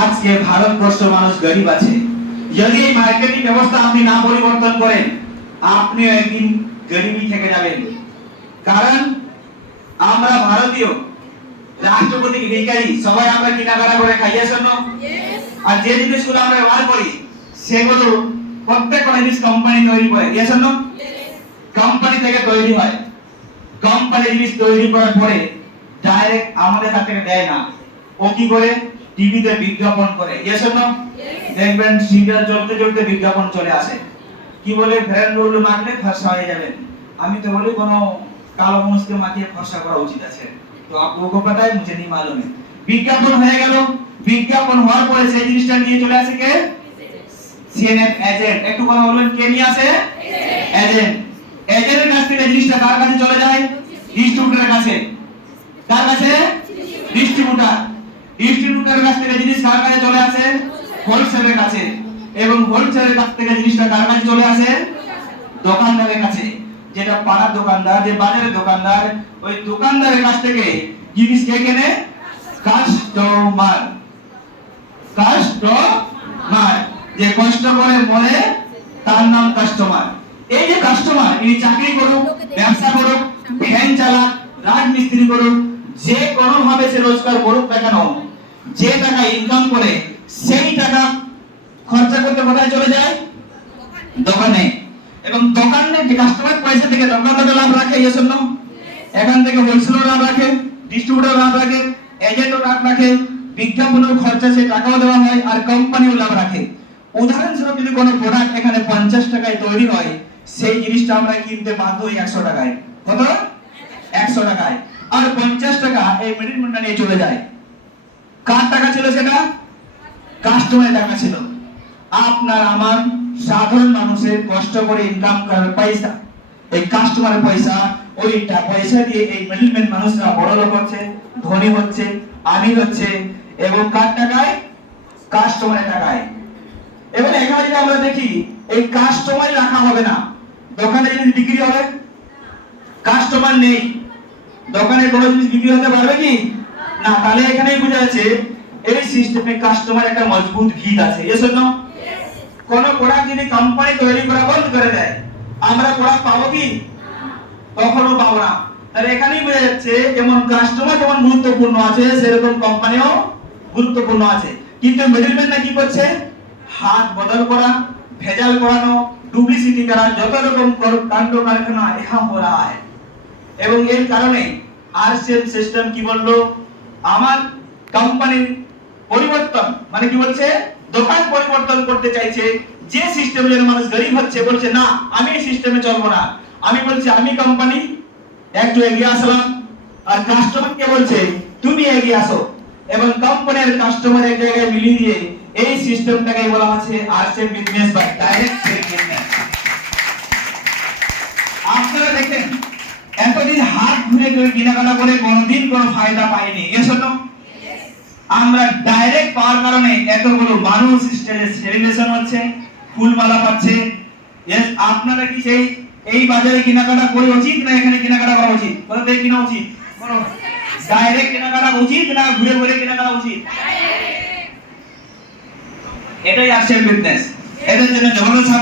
আজকে ভারতবর্ষ মানুষ গরিব আছে। যদি এই মার্কেটিং ব্যবস্থা আপনি না পরিবর্তন করেন, আপনি একদিন গরিবই থেকে যাবেন। কারণ আমরা ভারতীয়, রাষ্ট্রপতি ভিখারি, সবাই আমরা কেনাকাটা করে খাই, জন্য আর যে জিনিসগুলো আমরা ব্যবহার করি সেগুলো প্রত্যেকটা জিনিস কোম্পানি তৈরি করে, জন্য কোম্পানি থেকে তৈরি হয়। কোম্পানি জিনিস তৈরি করার পরে ডাইরেক্ট আমাদের হাতে দেয় না, ও কি করে টিভিতে বিজ্ঞাপন করে, জন্য দেখবেন সিরিয়াল চলতে চলতে বিজ্ঞাপন চলে আসে, কি বলে ফেয়ার রোল মাখলে ফর্সা হয়ে যাবেন। আমি তো বলি কোনো কালো মানুষকে মাখিয়ে ফর্সা করা উচিত আছে, তো আপনাকে पता है मुझे नहीं मालूम है। বিজ্ঞাপন হয়ে গেল, বিজ্ঞাপন হওয়ার পরে সেই জিনিসটা নিয়ে চলে আসে কে? CNN agent. একটু কথা বলবেন, কে নিয়ে আসে? এজেন্ট। এজেন্টের কাছ থেকে জিনিসটা কার কাছে চলে যায়? ডিস্ট্রিবিউটরের কাছে। কার কাছে? ডিস্ট্রিবিউটর। ডিস্ট্রিবিউটরের কাছ থেকে জিনিস কার কাছে চলে আসে? হোলসেলের কাছে। এবং হোলসেলের কাছ থেকে জিনিসটা কার কাছে চলে আসে? দোকানদারের কাছে। যেটা পাড়ার দোকানদার, যে বাজারের দোকানদার, ওই দোকানদারের কাছ থেকে জিনিস কে কেনে? কাস্টমার। কাস্টমার যে কষ্ট করে মরে তার নাম কাস্টমার। এই যে কাস্টমার, ইনি চাকরি করুক, ব্যবসা করুক, ভ্যান চালাক, রাজমিস্ত্রি করুক, যে কোনো ভাবে সে রোজগার করুক না কেন, যে টাকা ইনকাম করে সেই টাকা খরচা করতে কোথায় চলে যায়? দোকানে। এবং দোকানে যে কাস্টমার পয়সা থেকে দোকানদার লাভ রাখে, এই জন্য এখান থেকে হোলসেলার লাভ রাখে, ডিস্ট্রিবিউটর লাভ রাখে, এজেন্টও লাভ রাখে, বিজ্ঞাপনের খরচা সে টাকাও দেওয়া হয়, আর কোম্পানিও লাভ রাখে। উদাহরণস্বরূপ যদি কোনো প্রোডাক্ট এখানে 50 টাকায় তৈরি হয়, সেই জিনিসটা আমরা কিনতে বাধ্য হই 100 টাকায়। কত? 100 টাকায়। আর 50 টাকা এই মিডলম্যানটা নিয়ে চলে যায়। কার টাকা ছিল সেটা? কাস্টমারের টাকা ছিল। আপনার আমার সাধারণ মানুষের কষ্ট করে ইনকাম করার পয়সা, এই কাস্টমারের পয়সা, ওইটা পয়সা দিয়ে এই মিডলম্যান মানুষরা বড় লোক হচ্ছে, ধনী হচ্ছে, আমির হচ্ছে। এবং কার টাকায়? কাস্টমারের টাকায়। এবং এখানে যদি আমরা দেখি, এই কাস্টমারই রাখা হবে না, দোকানে জিনিস বিক্রি হবে, কাস্টমার নেই, দোকানে কোনো জিনিস বিক্রি হতে পারবে কি না? তাহলে এখানেই বোঝা যাচ্ছে এই সিস্টেমে কাস্টমার একটা মজবুত ভিত আছে। এজন্য কোন প্রোডাক্ট যদি কোম্পানি তৈরি করা বন্ধ করে দেয়, আমরা প্রোডাক্ট পাবো কি? কখনো পাবো না। তাহলে এখানেই বোঝা যাচ্ছে যেমন কাস্টমার যেমন গুরুত্বপূর্ণ আছে, সেরকম কোম্পানিও গুরুত্বপূর্ণ আছে। কিন্তু মিডলম্যানরা কি করছে? হাত বদল করা, ভেজাল করানো, ডুপ্লিসিটি করা, যত রকম কাণ্ড কারখানা ইহা हो रहा है। এবং এর কারণে আরসিএম সিস্টেম কি বললো? আমার কোম্পানির পরিবর্তন মানে কি বলছে? দোকান পরিবর্তন করতে চাইছে, যে সিস্টেমে যেন মানুষ গরিব হচ্ছে, বলছে না আমি এই সিস্টেমে চলবো না। আমি বলছি আমি কোম্পানি একটু এগিয়ে আসলাম, আর কাস্টমারকে বলছে তুমি এগিয়ে আসো। এবং কোম্পানির কাস্টমার এক জায়গায় মিলিয়ে দিয়ে এই সিস্টেমটাকে বলা হচ্ছে আরসিএম বিজনেস বা ডাইরেক্ট সেল বিজনেস। আপনারা দেখেন এতদিন হাত ঘুরে করে কেনাকাটা করে কোনোদিন কোনো ফায়দা পাইনি, এজন্য আমরা ডাইরেক্ট পাওয়ার কারণে এতগুলো মানুষ স্টেজে সেলিব্রেশন হচ্ছে, ফুলমালা পাচ্ছে। আপনারা কি সেই এই বাজারে কেনাকাটা করে উচিত না এখানে কেনাকাটা করা উচিত? কোথা থেকে কেনা উচিত? বলো, ডাইরেক্ট কেনাকাটা উচিত না ঘুরে ঘুরে কেনাকাটা উচিত? এটাই আসছে বিজনেস। এদের জন্য